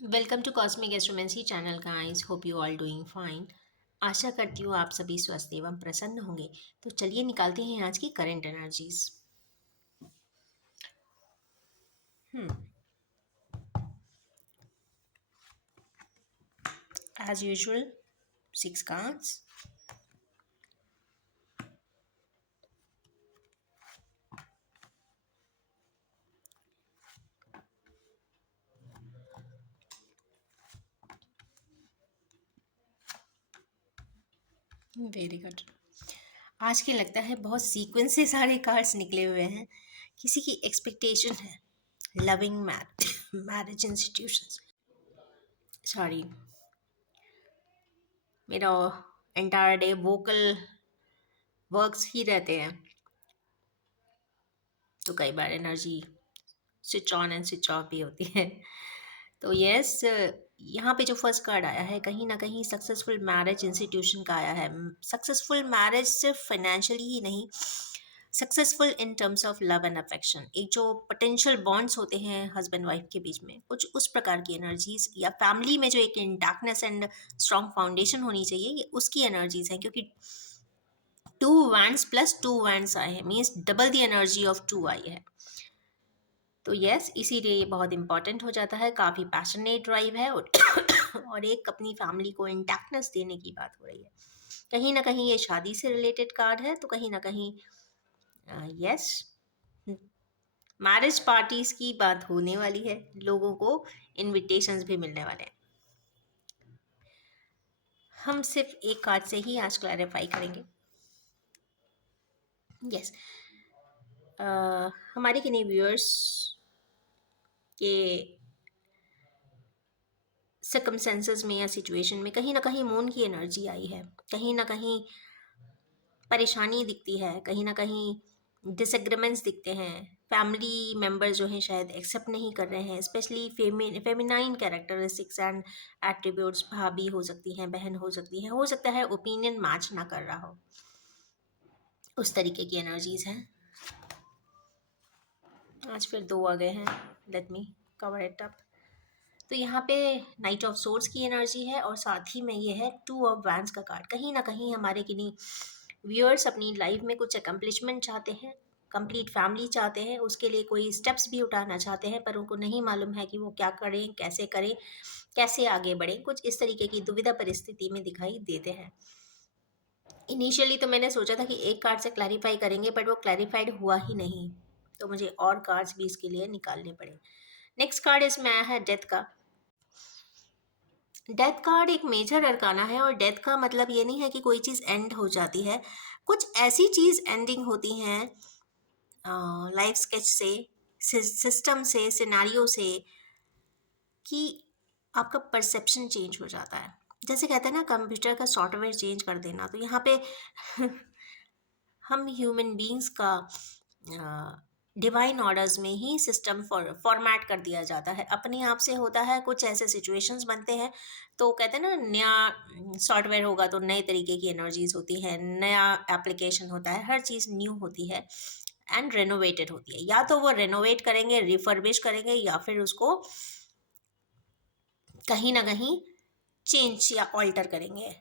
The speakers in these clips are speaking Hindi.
Welcome to cosmic astromancy channel guys, hope you all doing fine. आशा करती हूँ आप सभी स्वस्थ एवं प्रसन्न होंगे। तो चलिए निकालते हैं आज की current energies. As usual 6 cards. Very good. आज के लगता है बहुत सीक्वेंस से सारे कार्ड्स निकले हुए हैं। किसी की एक्सपेक्टेशन है लविंग मैरिज इंस्टीट्यूशंस। सॉरी, मेरा एंटायर डे वोकल वर्क्स ही रहते हैं, तो कई बार energy switch on and switch off भी होती है। तो यस, यहाँ पे जो फर्स्ट कार्ड आया है कहीं ना कहीं सक्सेसफुल मैरिज इंस्टीट्यूशन का आया है। सक्सेसफुल मैरिज सिर्फ फाइनेंशियली ही नहीं, successful in terms of love and affection. एक जो पोटेंशियल बॉन्ड्स होते हैं हस्बैंड वाइफ के बीच में, कुछ उस प्रकार की एनर्जीज, या फैमिली में जो एक इंटैक्टनेस एंड स्ट्रॉन्ग फाउंडेशन होनी चाहिए, ये उसकी एनर्जीज हैं। क्योंकि 2 वैंड्स प्लस 2 वैंड्स आए हैं, means double the energy of 2 आई है। तो यस, इसीलिए ये बहुत इंपॉर्टेंट हो जाता है। काफ़ी पैशनेट ड्राइव है और और एक अपनी फैमिली को इंटैक्टनेस देने की बात हो रही है। कहीं ना कहीं ये शादी से रिलेटेड कार्ड है, तो कहीं ना कहीं यस, मैरिज पार्टीज की बात होने वाली है। लोगों को इनविटेशंस भी मिलने वाले हैं। हम सिर्फ एक कार्ड से ही आज क्लैरिफाई करेंगे। यस, हमारे किन्हीं व्यूअर्स के सर्कमस्टेंसेस में या सिचुएशन में कहीं ना कहीं मून की एनर्जी आई है। कहीं ना कहीं परेशानी दिखती है, कहीं ना कहीं डिसएग्रीमेंट्स दिखते हैं। फैमिली मेम्बर जो हैं शायद एक्सेप्ट नहीं कर रहे हैं, specially feminine characteristics and attributes. भाभी हो सकती हैं, बहन हो सकती हैं, हो सकता है ओपिनियन मैच ना कर रहा हो। उस तरीके की एनर्जीज हैं। आज फिर 2 आ गए हैं, let me cover it up. तो यहाँ पे नाइट ऑफ सोर्स की एनर्जी है और साथ ही में ये है 2 ऑफ वैंड्स का कार्ड। कहीं ना कहीं हमारे किन्हीं व्यूअर्स अपनी लाइफ में कुछ अकम्पलिशमेंट चाहते हैं, कंप्लीट फैमिली चाहते हैं, उसके लिए कोई स्टेप्स भी उठाना चाहते हैं, पर उनको नहीं मालूम है कि वो क्या करें, कैसे आगे बढ़ें। कुछ इस तरीके की दुविधा परिस्थिति में दिखाई देते हैं। इनिशियली तो मैंने सोचा था कि एक कार्ड से क्लैरिफाई करेंगे, बट वो क्लैरिफाइड हुआ ही नहीं, तो मुझे और कार्ड्स भी इसके लिए निकालने पड़े। नेक्स्ट कार्ड इसमें आया है डेथ का। डेथ कार्ड एक मेजर अरकाना है, और डेथ का मतलब ये नहीं है कि कोई चीज़ एंड हो जाती है। कुछ ऐसी चीज़ एंडिंग होती हैं लाइफ स्केच से, सिस्टम से, सिनारियो से, कि आपका परसेप्शन चेंज हो जाता है। जैसे कहते हैं ना, कंप्यूटर का सॉफ्टवेयर चेंज कर देना, तो यहाँ पे हम ह्यूमन बींग्स का डिवाइन ऑर्डर्स में ही सिस्टम फॉर्मेट कर दिया जाता है, अपने आप से होता है। कुछ ऐसे सिचुएशंस बनते हैं, तो कहते हैं ना, नया सॉफ्टवेयर होगा तो नए तरीके की एनर्जीज होती है, नया एप्लीकेशन होता है, हर चीज़ न्यू होती है एंड रेनोवेटेड होती है। या तो वो रेनोवेट करेंगे, रिफर्बिश करेंगे, या फिर उसको कहीं ना कहीं चेंज या ऑल्टर करेंगे।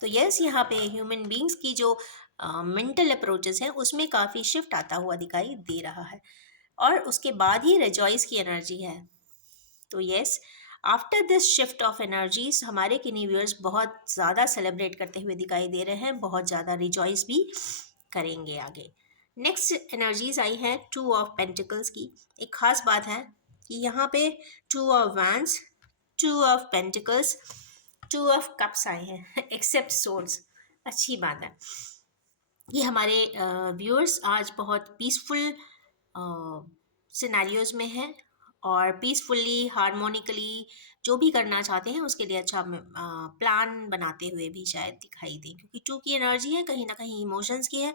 तो यस, यहाँ पे ह्यूमन बींग्स की जो मेंटल अप्रोचेस हैं उसमें काफ़ी शिफ्ट आता हुआ दिखाई दे रहा है। और उसके बाद ही रिजॉइस की एनर्जी है। तो yes, after this shift of energies हमारे किन्हीं व्यूअर्स बहुत ज़्यादा सेलिब्रेट करते हुए दिखाई दे रहे हैं, बहुत ज़्यादा रिजॉइस भी करेंगे आगे। नेक्स्ट एनर्जीज आई हैं 2 ऑफ पेंटिकल्स की। एक खास बात है कि यहाँ पे 2 of wands, 2 of pentacles, 2 of cups आए हैं एक्सेप्ट सोल्स। अच्छी बात है। ये हमारे व्यूअर्स आज बहुत पीसफुल सिनेरियोज में हैं, और पीसफुली हारमोनिकली जो भी करना चाहते हैं उसके लिए अच्छा प्लान बनाते हुए भी शायद दिखाई दें, क्योंकि 2 की एनर्जी है, कहीं ना कहीं इमोशंस की है,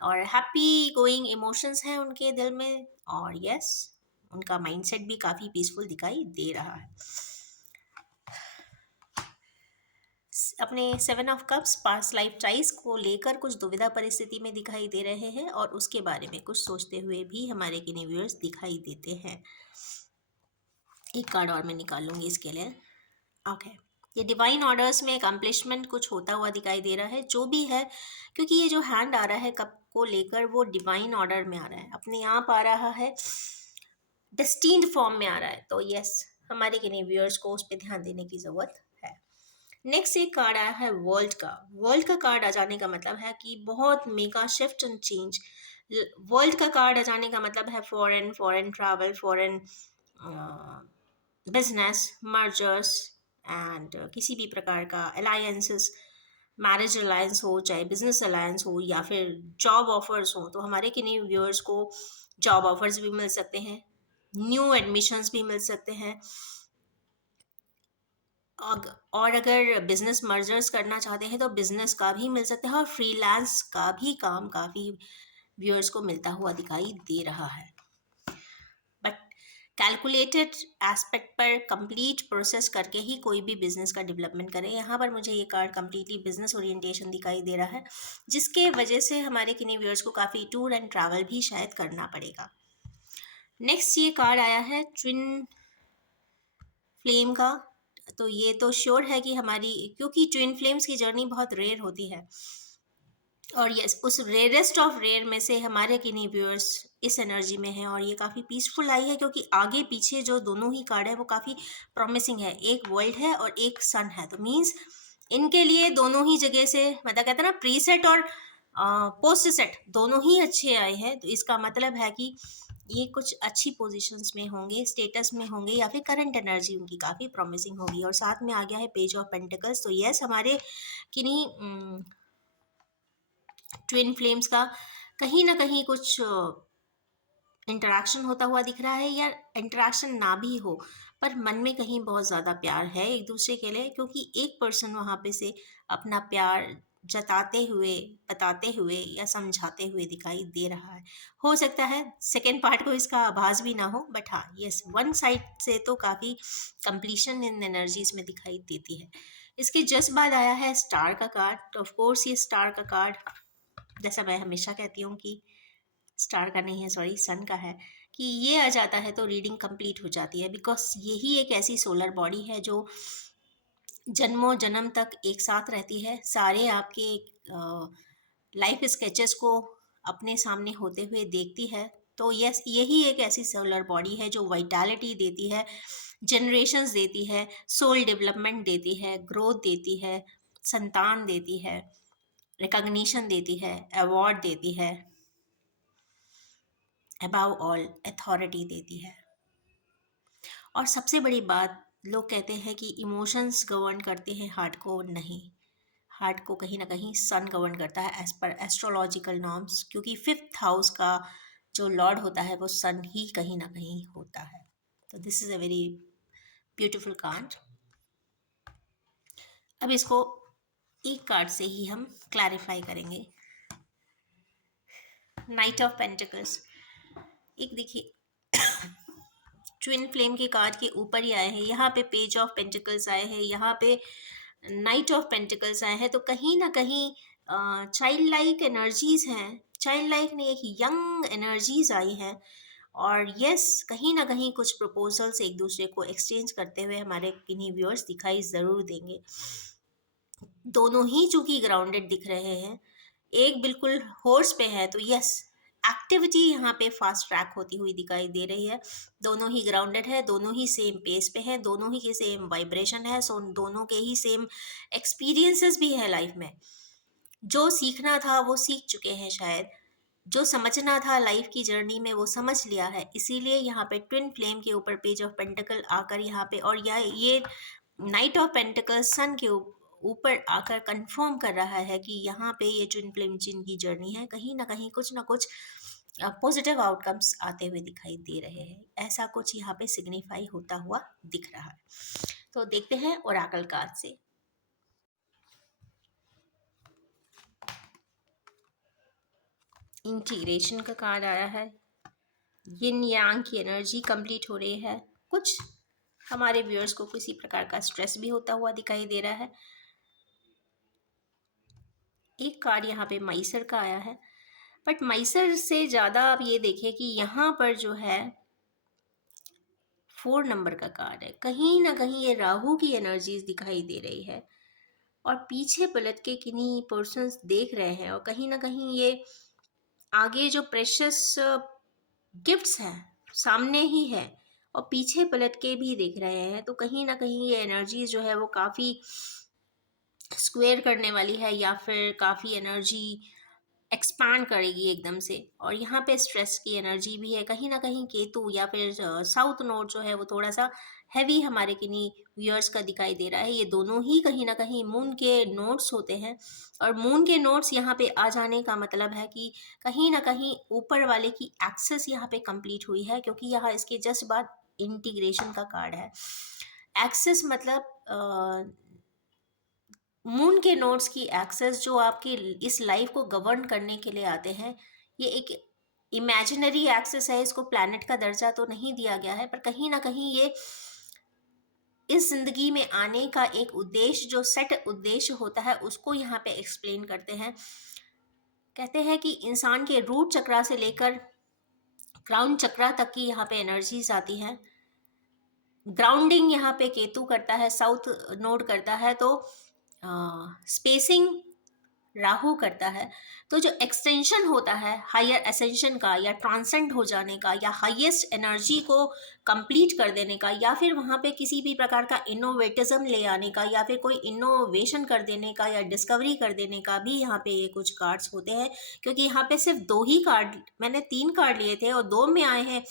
और हैप्पी गोइंग इमोशंस हैं उनके दिल में। और यस, उनका माइंडसेट भी काफ़ी पीसफुल दिखाई दे रहा है। अपने 7 of cups past life choice को लेकर कुछ दुविधा परिस्थिति में दिखाई दे रहे हैं, और उसके बारे में कुछ सोचते हुए भी हमारे किन्हीं व्यूअर्स दिखाई देते हैं। एक कार्ड और मैं निकाल लूँगी इसके लिए। ओके, ये डिवाइन ऑर्डर्स में अकम्प्लिशमेंट कुछ होता हुआ दिखाई दे रहा है, जो भी है, क्योंकि ये जो हैंड आ रहा है कप को लेकर वो डिवाइन ऑर्डर में आ रहा है, अपने आप आ रहा है, डेस्टिन्ड फॉर्म में आ रहा है। तो यस, हमारे किन्हीं व्यूअर्स को उस पर ध्यान देने की ज़रूरत है। नेक्स्ट एक कार्ड आया है वर्ल्ड का। वर्ल्ड का कार्ड आ जाने का मतलब है कि बहुत mega shift and change. World का कार्ड आ जाने का मतलब है foreign, foreign travel, foreign business, mergers and किसी भी प्रकार का अलायंसेस, मैरिज अलायंस हो, चाहे बिजनेस अलायंस हो, या फिर जॉब ऑफर्स हो, तो हमारे किन्हीं व्यूअर्स को जॉब ऑफर्स भी मिल सकते हैं, न्यू एडमिशन्स भी मिल सकते हैं। और अगर बिजनेस मर्जर्स करना चाहते हैं तो बिजनेस का भी मिल सकता है, और फ्रीलांस का भी काम काफ़ी व्यूअर्स को मिलता हुआ दिखाई दे रहा है। बट कैलकुलेटेड एस्पेक्ट पर कंप्लीट प्रोसेस करके ही कोई भी बिजनेस का डेवलपमेंट करें। यहाँ पर मुझे ये कार्ड कंप्लीटली बिजनेस ओरिएंटेशन दिखाई दे रहा है, जिसके वजह से हमारे किन्हीं व्यूअर्स को काफ़ी टूर एंड ट्रैवल भी शायद करना पड़ेगा। नेक्स्ट ये कार्ड आया है ट्विन फ्लेम का। तो ये तो श्योर है कि हमारी, क्योंकि ट्विन फ्लेम्स की जर्नी बहुत रेयर होती है, और यस, उस रेयरेस्ट ऑफ रेयर में से हमारे किन्हीं व्यूअर्स इस एनर्जी में हैं, और ये काफ़ी पीसफुल आई है, क्योंकि आगे पीछे जो दोनों ही कार्ड है वो काफ़ी प्रॉमिसिंग है। एक वर्ल्ड है और एक सन है, तो मीन्स इनके लिए दोनों ही जगह से, मतलब कहते हैं ना, प्री सेट और पोस्ट सेट दोनों ही अच्छे आए हैं। तो इसका मतलब है कि ये कुछ अच्छी पोजीशंस में होंगे, स्टेटस में होंगे, या फिर करंट एनर्जी उनकी काफ़ी प्रॉमिसिंग होगी। और साथ में आ गया है पेज ऑफ पेंटिकल्स। तो यस, हमारे किन्हीं ट्विन फ्लेम्स का कहीं ना कहीं कुछ इंटरेक्शन होता हुआ दिख रहा है, या इंटरेक्शन ना भी हो, पर मन में कहीं बहुत ज़्यादा प्यार है एक दूसरे के लिए, क्योंकि एक पर्सन वहाँ पे से अपना प्यार जताते हुए, बताते हुए या समझाते हुए दिखाई दे रहा है। हो सकता है सेकेंड पार्ट को इसका आभास भी ना हो, बट हाँ, यस, वन साइड से तो काफ़ी कंप्लीशन इन एनर्जीज में दिखाई देती है। इसके जस्ट बाद आया है स्टार का कार्ड। ऑफ कोर्स ये स्टार का कार्ड, जैसा मैं हमेशा कहती हूँ कि स्टार का नहीं है, सॉरी, सन का है, कि ये आ जाता है तो रीडिंग कंप्लीट हो जाती है, बिकॉज यही एक ऐसी सोलर बॉडी है जो जन्मों जन्म तक एक साथ रहती है, सारे आपके लाइफ स्केचेस को अपने सामने होते हुए देखती है। तो यस, यही एक ऐसी सोलर बॉडी है जो वाइटैलिटी देती है, जनरेशंस देती है, सोल डेवलपमेंट देती है, ग्रोथ देती है, संतान देती है, रिकॉग्निशन देती है, अवार्ड देती है, अबव ऑल अथॉरिटी देती है। और सबसे बड़ी बात, लोग कहते हैं कि इमोशंस गवर्न करते हैं हार्ट को, नहीं, हार्ट को कहीं ना कहीं सन गवर्न करता है एज पर एस्ट्रोलॉजिकल नॉर्म्स, क्योंकि फिफ्थ हाउस का जो लॉर्ड होता है वो सन ही कहीं ना कहीं होता है। तो this is a very beautiful card. अब इसको एक कार्ड से ही हम क्लैरिफाई करेंगे। नाइट ऑफ पेंटिकल्स, एक देखिए, ट्विन फ्लेम के कार्ड के ऊपर ही आए हैं, यहाँ पे पेज ऑफ पेंटिकल्स आए हैं, यहाँ पे नाइट ऑफ पेंटिकल्स आए हैं। तो कहीं ना कहीं चाइल्ड लाइक एनर्जीज हैं, चाइल्ड लाइक ने एक यंग एनर्जीज आई हैं। और यस, कहीं ना कहीं कुछ प्रपोजल्स एक दूसरे को एक्सचेंज करते हुए हमारे किन्हीं व्यूअर्स दिखाई ज़रूर देंगे। दोनों ही चूंकि ग्राउंडेड दिख रहे हैं, एक बिल्कुल होर्स पे है, तो यस, एक्टिविटी यहाँ पे फास्ट ट्रैक होती हुई दिखाई दे रही है। दोनों ही ग्राउंडेड है, दोनों ही सेम पेस पे है, दोनों ही के सेम वाइब्रेशन है, सो दोनों के ही सेम एक्सपीरियंसेस भी है लाइफ में। जो सीखना था वो सीख चुके हैं शायद, जो समझना था लाइफ की जर्नी में वो समझ लिया है। इसीलिए यहाँ पे ट्विन फ्लेम के ऊपर पेज ऑफ पेंटिकल आकर यहाँ पे, और ये नाइट ऑफ पेंटिकल सन के ऊपर आकर कंफर्म कर रहा है कि यहाँ पे ये ट्विन फ्लेम जिनकी जर्नी है, कहीं ना कुछ पॉजिटिव आउटकम्स आते हुए दिखाई दे रहे हैं। ऐसा कुछ यहाँ पे सिग्निफाई होता हुआ दिख रहा है। तो देखते हैं ओरेकल कार्ड से। इंटीग्रेशन का कार्ड आया है, यिन यांग की एनर्जी कंप्लीट हो रही है। कुछ हमारे व्यूअर्स को किसी प्रकार का स्ट्रेस भी होता हुआ दिखाई दे रहा है। एक कार्ड यहाँ पे माइसर का आया है, बट माइसर से ज़्यादा आप ये देखें कि यहाँ पर जो है 4 नंबर का कार्ड है। कहीं न कहीं ये राहु की एनर्जीज़ दिखाई दे रही है और पीछे पलट के किन्हीं पर्सन्स देख रहे हैं और कहीं न कहीं ये आगे जो प्रेशियस गिफ्ट्स हैं, सामने ही है और पीछे पलट के भी देख रहे हैं। तो कहीं न कहीं ये एनर्जी जो है वो काफ़ी स्क्वेयर करने वाली है या फिर काफ़ी एनर्जी एक्सपांड करेगी एकदम से। और यहाँ पे स्ट्रेस की एनर्जी भी है। कहीं न कहीं केतु या फिर साउथ नोड जो है वो थोड़ा-सा हेवी हमारे किन्हीं व्यूअर्स का दिखाई दे रहा है। ये दोनों ही कहीं न कहीं मून के नोड्स होते हैं और मून के नोड्स यहाँ पे आ जाने का मतलब है कि कहीं न कहीं ऊपर वाले की एक्सेस यहाँ पे कंप्लीट हुई है, क्योंकि यहाँ इसके जस्ट बाद इंटीग्रेशन का कार्ड है। एक्सेस मतलब मून के नोड्स की एक्सेस जो आपकी इस लाइफ को गवर्न करने के लिए आते हैं। ये एक इमेजिनरी एक्सेस है, इसको प्लैनेट का दर्जा तो नहीं दिया गया है, पर कहीं ना कहीं ये इस जिंदगी में आने का एक उद्देश्य, जो सेट उद्देश्य होता है, उसको यहाँ पे एक्सप्लेन करते हैं। कहते हैं कि इंसान के रूट चक्रा से लेकर क्राउन चक्रा तक की यहाँ पे एनर्जीज आती हैं। ग्राउंडिंग यहाँ पे केतु करता है, साउथ नोड करता है, तो स्पेसिंग राहु करता है। तो जो एक्सटेंशन होता है हायर एसेंशन का या ट्रांसेंड हो जाने का या हाईएस्ट एनर्जी को कंप्लीट कर देने का या फिर वहाँ पे किसी भी प्रकार का इनोवेटिज्म ले आने का या फिर कोई इनोवेशन कर देने का या डिस्कवरी कर देने का भी यहाँ पे ये कुछ कार्ड्स होते हैं। क्योंकि यहाँ पे सिर्फ 2 ही कार्ड, मैंने 3 कार्ड लिए थे और 2 में आए हैं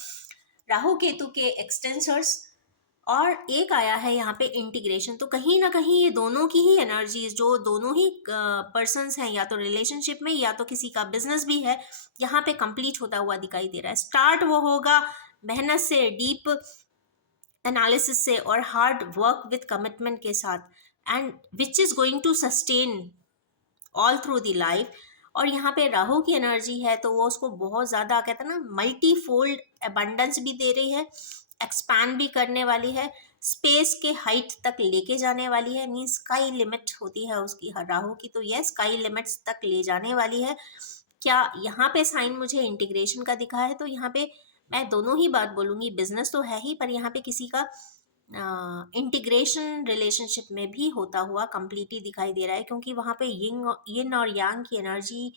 राहु केतु के एक्सटेंसर्स और एक आया है यहाँ पे इंटीग्रेशन। तो कहीं ना कहीं ये दोनों की ही एनर्जीज, जो दोनों ही पर्सन्स हैं, या तो रिलेशनशिप में या तो किसी का बिजनेस भी है, यहाँ पे कंप्लीट होता हुआ दिखाई दे रहा है। स्टार्ट वो होगा मेहनत से, डीप एनालिसिस से और हार्ड वर्क विथ कमिटमेंट के साथ, and which is going to sustain all through the life. और यहाँ पे राहु की एनर्जी है तो वो उसको बहुत ज़्यादा, कहते हैं ना, मल्टी फोल्ड एबंडेंस भी दे रही है, एक्सपैंड भी करने वाली है, स्पेस के हाइट तक लेके जाने वाली है। मीन्स स्काई लिमिट होती है उसकी राहु की, तो ये स्काई लिमिट्स तक ले जाने वाली है। क्या यहाँ पे साइन मुझे इंटीग्रेशन का दिखा है, तो यहाँ पे मैं दोनों ही बात बोलूँगी, बिजनेस तो है ही, पर यहाँ पे किसी का इंटीग्रेशन रिलेशनशिप में भी होता हुआ कंप्लीटली दिखाई दे रहा है, क्योंकि वहाँ पे यिन और यांग की एनर्जी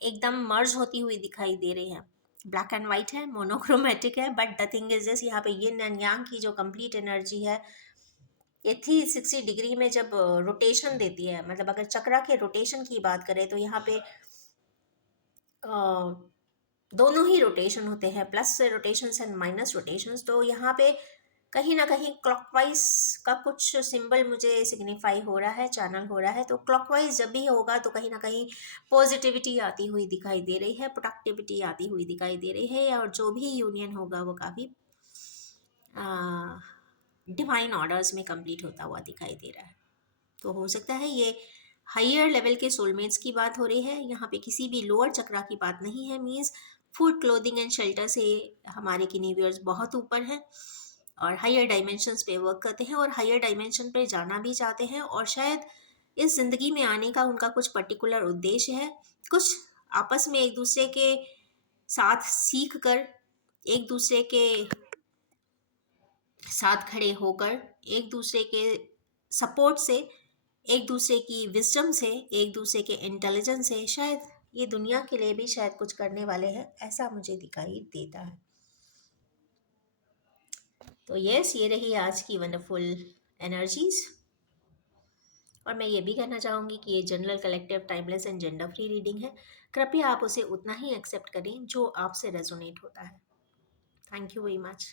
एकदम मर्ज होती हुई दिखाई दे रही है। ब्लैक एंड वाइट है, मोनोक्रोमेटिक है, but the thing is this, यहाँ पे यिन एंड यांग की जो कंप्लीट एनर्जी है, ये 360 डिग्री में जब रोटेशन देती है, मतलब अगर चक्रा के रोटेशन की बात करें तो यहाँ पे दोनों ही रोटेशन होते हैं, plus rotations and minus rotations. तो यहाँ पे कहीं ना कहीं क्लॉकवाइज का कुछ सिंबल मुझे सिग्निफाई हो रहा है, चैनल हो रहा है। तो क्लॉकवाइज जब भी होगा तो कहीं ना कहीं पॉजिटिविटी आती हुई दिखाई दे रही है, प्रोडक्टिविटी आती हुई दिखाई दे रही है, और जो भी यूनियन होगा वो काफ़ी डिवाइन ऑर्डर्स में कंप्लीट होता हुआ दिखाई दे रहा है। तो हो सकता है ये हायर लेवल के सोलमेट्स की बात हो रही है, यहाँ पे किसी भी लोअर चक्रा की बात नहीं है। Means food, clothing and shelter से हमारे किनीवियर्स बहुत ऊपर हैं और हायर डायमेंशंस पे वर्क करते हैं और हायर डायमेंशन पे जाना भी चाहते हैं, और शायद इस ज़िंदगी में आने का उनका कुछ पर्टिकुलर उद्देश्य है। कुछ आपस में एक दूसरे के साथ सीख कर, एक दूसरे के साथ खड़े होकर, एक दूसरे के सपोर्ट से, एक दूसरे की विजडम से, एक दूसरे के इंटेलिजेंस से शायद ये दुनिया के लिए भी शायद कुछ करने वाले हैं, ऐसा मुझे दिखाई देता है। तो यस, ये रही आज की वंडरफुल एनर्जीज। और मैं ये भी कहना चाहूँगी कि ये general, collective, timeless and gender free reading है। कृपया आप उसे उतना ही एक्सेप्ट करें जो आपसे रेजोनेट होता है। Thank you very much.